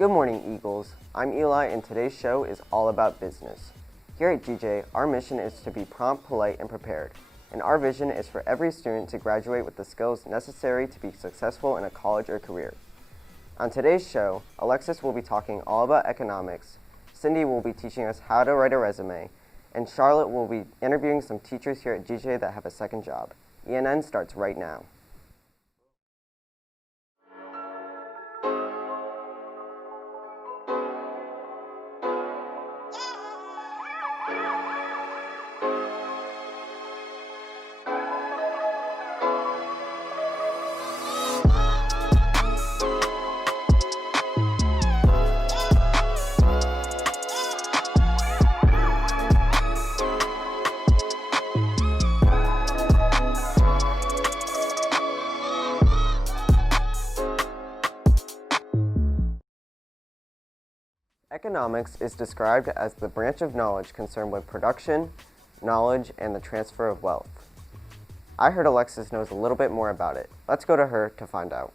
Good morning, Eagles. I'm Eli, and today's show is all about business. Here at GJ, our mission is to be prompt, polite, and prepared, and our vision is for every student to graduate with the skills necessary to be successful in a college or career. On today's show, Alexis will be talking all about economics, Cindy will be teaching us how to write a resume, and Charlotte will be interviewing some teachers here at GJ that have a second job. ENN starts right now. Economics is described as the branch of knowledge concerned with production, knowledge, and the transfer of wealth. I heard Alexis knows a little bit more about it. Let's go to her to find out.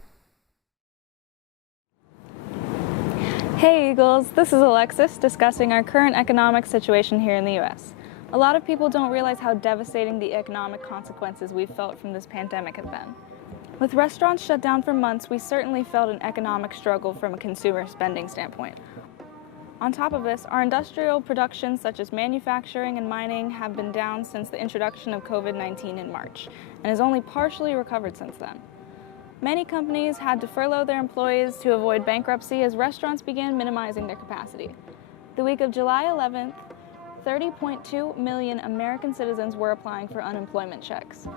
Hey Eagles, this is Alexis discussing our current economic situation here in the U.S. A lot of people don't realize how devastating the economic consequences we've felt from this pandemic have been. With restaurants shut down for months, we certainly felt an economic struggle from a consumer spending standpoint. On top of this, our industrial productions such as manufacturing and mining have been down since the introduction of COVID-19 in March, and has only partially recovered since then. Many companies had to furlough their employees to avoid bankruptcy as restaurants began minimizing their capacity. The week of July 11th, 30.2 million American citizens were applying for unemployment checks.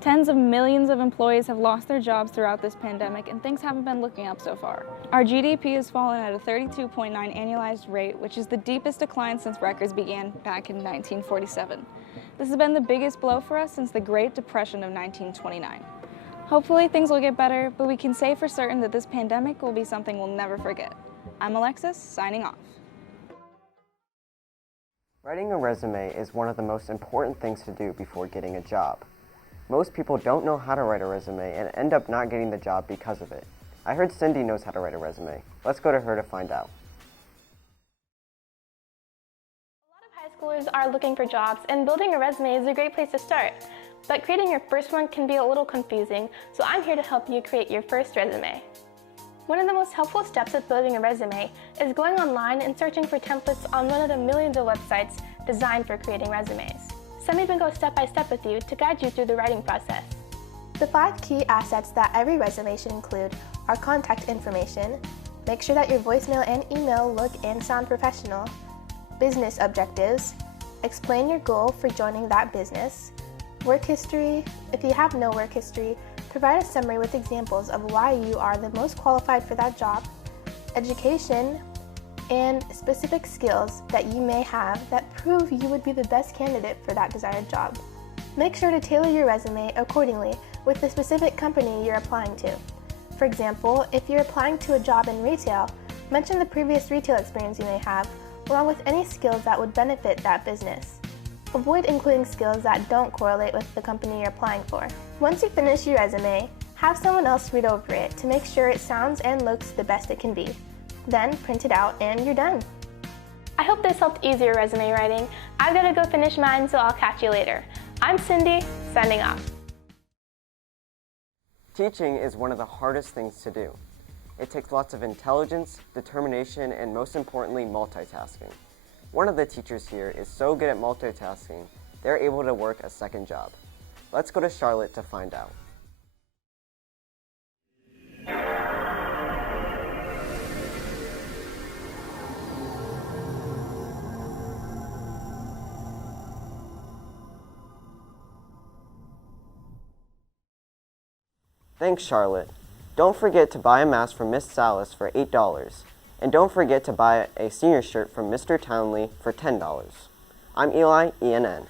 Tens of millions of employees have lost their jobs throughout this pandemic, and things haven't been looking up so far. Our GDP has fallen at a 32.9 annualized rate, which is the deepest decline since records began back in 1947. This has been the biggest blow for us since the Great Depression of 1929. Hopefully things will get better, but we can say for certain that this pandemic will be something we'll never forget. I'm Alexis, signing off. Writing a resume is one of the most important things to do before getting a job. Most people don't know how to write a resume and end up not getting the job because of it. I heard Cindy knows how to write a resume. Let's go to her to find out. A lot of high schoolers are looking for jobs, and building a resume is a great place to start. But creating your first one can be a little confusing, so I'm here to help you create your first resume. One of the most helpful steps of building a resume is going online and searching for templates on one of the millions of websites designed for creating resumes. Some even go step by step with you to guide you through the writing process. The 5 key assets that every resume should include are contact information, make sure that your voicemail and email look and sound professional, business objectives, explain your goal for joining that business, work history. If you have no work history, provide a summary with examples of why you are the most qualified for that job, education, and specific skills that you may have that prove you would be the best candidate for that desired job. Make sure to tailor your resume accordingly with the specific company you're applying to. For example, if you're applying to a job in retail, mention the previous retail experience you may have, along with any skills that would benefit that business. Avoid including skills that don't correlate with the company you're applying for. Once you finish your resume, have someone else read over it to make sure it sounds and looks the best it can be. Then print it out and you're done. I hope this helped ease your resume writing. I've got to go finish mine, so I'll catch you later. I'm Cindy, signing off. Teaching is one of the hardest things to do. It takes lots of intelligence, determination, and most importantly, multitasking. One of the teachers here is so good at multitasking, they're able to work a second job. Let's go to Charlotte to find out. Thanks, Charlotte. Don't forget to buy a mask from Miss Salas for $8. And don't forget to buy a senior shirt from Mr. Townley for $10. I'm Eli, ENN.